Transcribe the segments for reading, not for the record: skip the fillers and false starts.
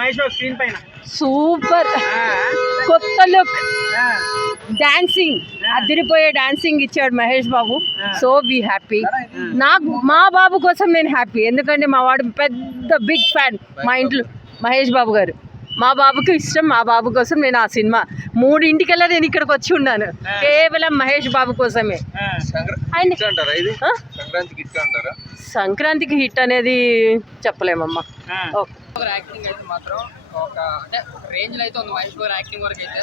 Mahesh Babu screen పైన super, కొత్త look, dancing, అదిరిపోయే డాన్సింగ్ ఇచ్చాడు Mahesh Babu. So be happy. నాకు మా బాబు కోసం నేను హ్యాపీ, ఎందుకంటే మా వాడు పెద్ద బిగ్ ఫ్యాన్ మా ఇంట్లో మహేష్ బాబు గారు. మా బాబుకి ఇష్టం, మా బాబు కోసం నేను ఆ సినిమా 3:00కల్లా నేను ఇక్కడికి వచ్చి ఉన్నాను కేవలం మహేష్ బాబు కోసమే. సంక్రాంతికి హిట్ అనేది చెప్పలేమమ్మా. యాక్టింగ్ అయితే మాత్రం ఒక అంటే రేంజ్ లో అయితే ఉంది. మహేష్ బాబు యాక్టింగ్ వరకు అయితే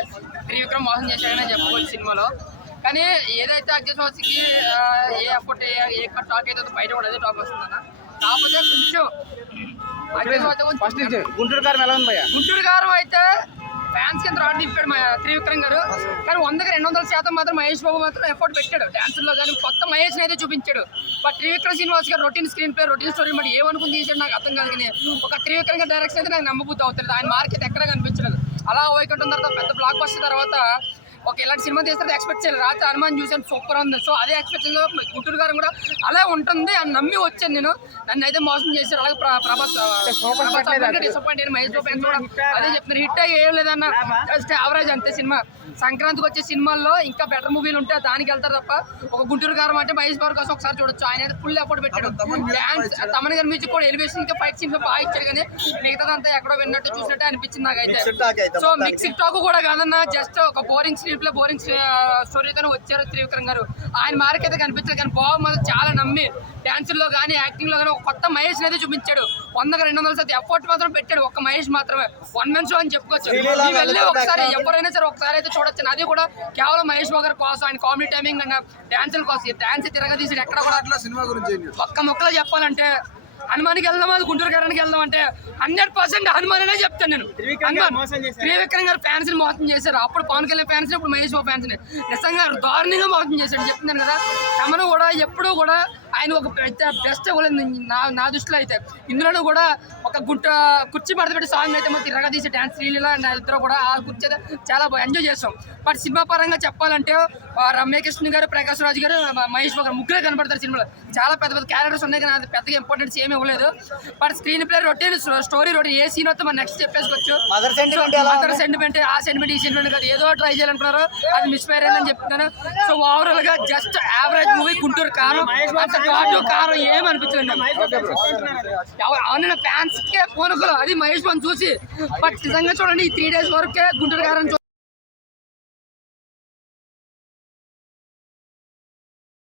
త్రివిక్రమ్ మోసం చేశాడని చెప్పుకోవచ్చు సినిమాలో. కానీ ఏదైతే అగ్నిశోషకి ఏ ఎఫర్ట్ ఏ టాక్ అయితే బయట కూడా అదే టాక్ వస్తుందన్న. కాకపోతే కొంచెం గుంటూరు కారం ఎలా ఉంది? గుంటూరు కారం అయితే ఫ్యాన్స్ కింద రాడ్ నింపాడు త్రివిక్రమ్ గారు. కానీ 100కి 200% మాత్రం మహేష్ బాబు మాత్రం ఎఫర్ట్ పెట్టాడు డాన్సుల్లో. కానీ కొత్త మహేష్ని అయితే చూపించాడు. బట్ త్రివిక్రమ్ శ్రీనివాస్ గారు routine screen play, routine story బట్టి ఏమనుకుని తీసాడు నాకు అర్థం కాదు. కానీ ఒక త్రివిక్రమ్ గారి డైరెక్షన్ అయితే నాకు నమ్మబుద్ధి అవుతుంది. ఆయన మార్కెట్ ఎక్కడ కనిపించలేదు. అలా వైకుంఠం తర్వాత పెద్ద బ్లాక్ బస్టర్ తర్వాత ఒక ఇలాంటి సినిమా తీస్తే ఎక్స్పెక్ట్ చేయాలి. రాత్రి హనుమాన్ చూసాను, సూపర్ ఉంది. సో అదే ఎక్స్పెక్టేషన్లో గుంటూరు గారు కూడా అలా ఉంటుంది అని నమ్మి వచ్చాను నేను. నన్ను అయితే మోసం చేశారు. అలాగే ప్రభాస్ డిసప్పాయింట్ అయిన మహేష్ బాబు ఫ్యాన్స్ కూడా అదే చెప్తున్నారు. హిట్ అయ్యి ఏం లేదన్న, జస్ట్ యావరేజ్ అంతే సినిమా. సంక్రాంతికి వచ్చే సినిమాల్లో ఇంకా బెటర్ మూవీలు ఉంటే దానికి వెళ్తారు తప్ప ఒక గుంటూరు గారం అంటే మహేష్ బాబు కోసం ఒకసారి చూడొచ్చు. ఆయన అయితే ఫుల్ ఎఫర్ట్ పెట్టాడు. డాన్స్ తమన్ గారి మ్యూజిక్ కూడా ఎలివేషన్ ఇంకా ఫైట్ సీన్స్ బాగా ఇచ్చాడు. కానీ మిగతాదంతా ఎక్కడో విన్నట్టు చూసినట్టు అనిపించింది నాకైతే. సో మిక్సింగ్ టాక్ కూడా కాదన్న, జస్ట్ ఒక బోరింగ్ స్క్రీన్ ప్లే, బోరింగ్ స్టోరీతోనే వచ్చారు త్రివిక్రమ్ గారు. ఆయన మార్క్ అయితే కనిపించలేదు. కానీ బాబు మాత్రం చాలా నమ్మి డాన్సుల్లో కానీ యాక్టింగ్ లో కానీ ఒక కొత్త మహేష్ అయితే చూపించాడు. 100కి 200% ఎఫర్ట్ మాత్రం పెట్టాడు. ఒక్క మహేష్ మాత్రమే వన్ మెన్ షో అని చెప్పుకోవచ్చు. వెళ్ళి ఒకసారి ఎవరైనా సరే ఒకసారి అయితే చూడొచ్చు. అది కూడా కేవలం మహేష్ బాబు గారి కోసం, ఆయన కామెడీ టైమింగ్ అన్న డాన్సుల కోసం. డాన్స్ తిరగదీసి ఎక్కడ కూడా సినిమా గురించి ఒక్క మొక్కలో చెప్పాలంటే హనుమానికి వెళ్దాం, అది గుంటూరు గారానికి వెళ్దాం అంటే 100% హనుమాన్ అనే చెప్తాను నేను. త్రివిక్రమ్ గారు ఫ్యాన్స్ ని మోసం చేశారు. అప్పుడు పవన్ కళ్యాణ్ ఫ్యాన్స్, ఇప్పుడు మహేష్ బాబు ఫ్యాన్స్ ని నిజంగా దారుణంగా మోసం చేశాడు. చెప్తున్నాను కదా, తమను కూడా ఎప్పుడూ కూడా ఆయన ఒక బెస్ట్ ఇవ్వలేదు నా దృష్టిలో అయితే. ఇందులోనూ కూడా ఒక కుర్చీ మడతపెట్టి సాంగ్ అయితే మాకు తిరగదీసే డాన్స్ రీలీలో ఇద్దరు కూడా ఆ కుర్చీ అయితే చాలా ఎంజాయ్ చేస్తాం. బట్ సినిమా పరంగా చెప్పాలంటే రమ్యకృష్ణ గారు, ప్రకాష్ రాజ్ గారు, మహేష్ బాబు గారు ముగ్గురే కనపడతారు సినిమాలో. చాలా పెద్ద పెద్ద క్యారెక్టర్స్ ఉన్నాయి, కానీ అది పెద్దగా ఇంపార్టెన్స్ ఏమీ ఇవ్వలేదు. But screen play, routine story, routine ఏ సీన్ వస్తే మనం నెక్స్ట్ చెప్పేసుకోవచ్చు. మదర్ సెంటిమెంట్, ఆ సెంటిమెంట్ ఈ సెంటిమెంట్ కాదు, ఏదో ట్రై చేయాలనుకున్నారు, అది మిస్ఫైర్ అయిందని చెప్తున్నాను. సో ఓవరాల్ గా just average movie Guntur Kaaram. కారం ఏమనిపించలేదు అవున ఫ్యాన్స్ కే పూనకులు అది మహేష్ బాబు చూసి. బట్ నిజంగా చూడండి, ఈ 3 days వరకే గుంటూరు కారం